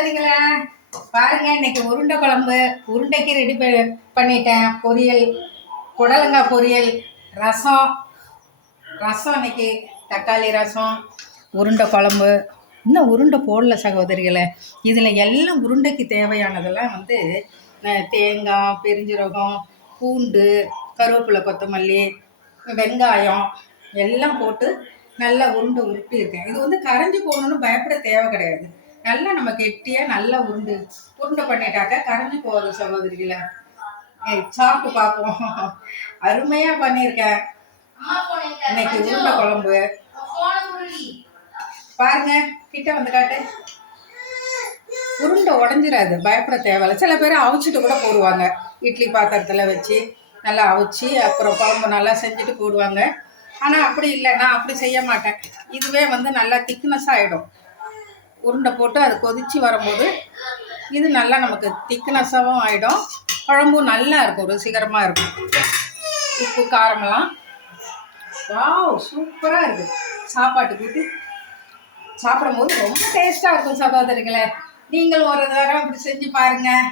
சரிங்களா, பாருங்க இன்னைக்கு உருண்டை குழம்பு. உருண்டைக்கு ரெடி பண்ணிட்டேன். பொரியல், புடலங்காய் பொரியல், ரசம். இன்னைக்கு தக்காளி ரசம், உருண்டை குழம்பு. இன்னும் உருண்டை போடல சகோதரிகளை. இதில் எல்லாம் உருண்டைக்கு தேவையானதெல்லாம் தேங்காய், பெருஞ்சீரகம், பூண்டு, கருவேப்பிலை, கொத்தமல்லி, வெங்காயம் எல்லாம் போட்டு நல்லா உருண்டை உருட்டி இருக்கேன். இது கரைஞ்சி போகணுன்னு பயப்பட தேவை கிடையாது. நல்லா நம்ம கெட்டியாக நல்லா உருண்டை பண்ணிட்டாக்க கரைஞ்சி போகுது சகோதரிகளை. சாப்பிட்டு பார்ப்போம். அருமையாக பண்ணியிருக்கேன் இன்னைக்கு உருண்டை குழம்பு. பாருங்க, கிட்ட வந்து காட்டு. உருண்டை உடஞ்சிடாது, பயப்பட தேவையில்லை. சில பேர் அவிச்சிட்டு கூட போடுவாங்க. இட்லி பாத்திரத்தில் வச்சு நல்லா அவிச்சு அப்புறம் குழம்பு நல்லா செஞ்சுட்டு போடுவாங்க. ஆனால் அப்படி இல்லை, நான் அப்படி செய்ய மாட்டேன். இதுவே நல்லா திக்னஸ் ஆகிடும். உருண்டை போட்டு அது கொதித்து வரும்போது இது நல்லா நமக்கு திக்னஸாகவும் ஆகிடும். குழம்பும் நல்லா இருக்கும், ருசிகரமாக இருக்கும். உப்பு காரமெல்லாம் வாவ் சூப்பராக இருக்குது. சாப்பாட்டுக்கு ஊற்றி சாப்பிடும்போது ரொம்ப டேஸ்ட்டாக இருக்கும் சகோதரிகளை. நீங்கள் ஒரு தடவை அப்படி செஞ்சு பாருங்கள்.